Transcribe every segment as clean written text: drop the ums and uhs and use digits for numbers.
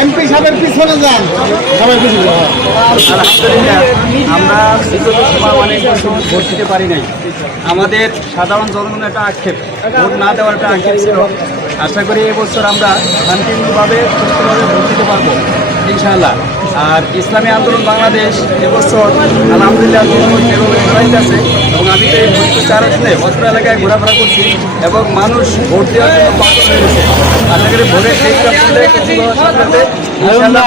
MP সাহেবের পিছনে যান, সবাই পিছনে যান। আলহামদুলিল্লাহ, আমরা বিগত সময় অনেক বছর ভোট দিতে পারি নাই। আমাদের সাধারণ জনগণের একটা আক্ষেপ, ভোট না দেওয়ার একটা আক্ষেপ ছিল। আশা করি এবছর আমরা শান্তিপূর্ণভাবে সুস্থভাবে ভোট দিতে পারবো ইনশাআল্লাহ। আর ইসলামী আন্দোলন বাংলাদেশ এবছর আলহামদুলিল্লাহ জনগণ যেভাবে চালাইতেছে, এবং আমি তো এই ভোট চার আসনে অত্র এলাকায় ঘোরাফেরা করছি এবং মানুষ ভোট দেওয়ার জন্য পাগল হয়ে গেছে। আশা করি ভোটের শেষটা করলে ইনশাআল্লাহ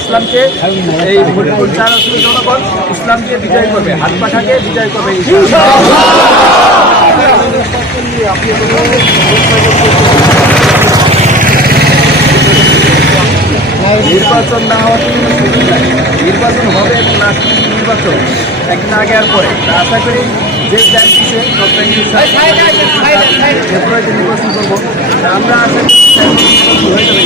ইসলামকে এই ভোটপুর চার আসনের জনগণ ইসলামকে বিজয় করবে, হাত পাখাকে বিজয় করবে নির্বাচন না হওয়ার কোনো সুযোগ নাই। নির্বাচন হবে রাষ্ট্রীয় নির্বাচন একদিন আগে আর পরে। আশা করি যে প্ল্যান দিচ্ছে সব ফেব্রুয়ারিতে নির্বাচন করবো। আমরা আশা করি হয়ে যাবে।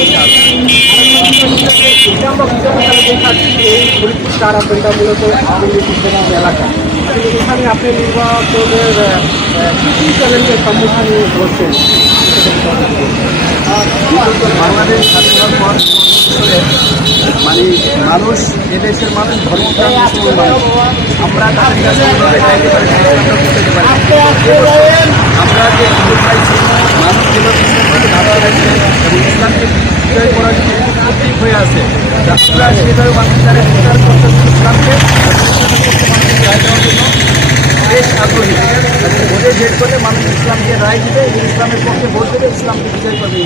এই ফরিদপুর চার আসনটা মূলত আওয়ামী লীগ এলাকা, এখানে আপনি নির্বাচনের কী চ্যালেঞ্জের সম্মুখীন হচ্ছেন? বাংলাদেশ স্বাধীন হওয়ার পর মানে মানুষ, এদেশের মানুষ ধর্মপ্রাণ মুসলমান। আমরা তাদের কাছে চাইতে পারি, আমরা যে ভোট পাইছি, মানুষ যেভাবে ইসলামকে ধারা লাগছে এবং ইসলামকে বিজয় করার জন্য প্রতীক হয়ে আছে। আমরা সেভাবে মানুষ যারা প্রচার করতেছে ইসলামকে মানুষকে রায় দেওয়ার জন্য বেশ আগ্রহী। ভোটে ভেট করলে মানুষ ইসলামকে রায় দিবে, ইসলামের পক্ষে ভোট দেবে, ইসলামকে বিজয় করবে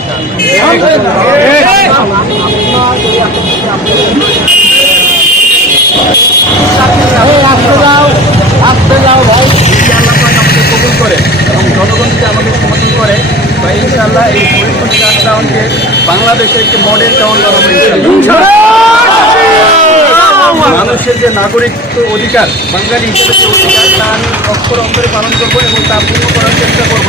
আমাদের কবুল করে এবং জনগণ যদি আমাদের সমর্থন করে, বা ইনশাআল্লাহ এই ফরিদপুর টাউনকে বাংলাদেশের একটি মডেল টাউন বানাবো ইনশাআল্লাহ। মানুষের যে নাগরিকত্ব অধিকার, বাঙালি হিসেবে যে অধিকার, তা আমি অক্ষর অক্ষরে পালন করবো এবং তা পূর্ণ করার চেষ্টা করবো।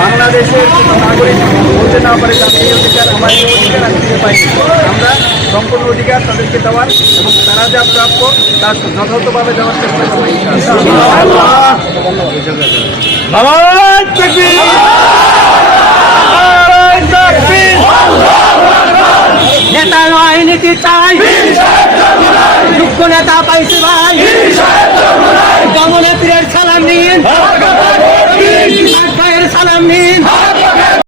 বাংলাদেশের কোনো নাগরিক বলতে না পারে তাদের এই অধিকার, আমার এই অধিকার আমি দিতে পাইনি। আমরা সম্পূর্ণ অধিকার তাদেরকে দেওয়ার এবং তারা যা প্রাপ্য তা যথাযথভাবে দেওয়ার চেষ্টা করবো। নেতা নয় নীতি চাই, যোগ্য নেতা পাইছে ভাই।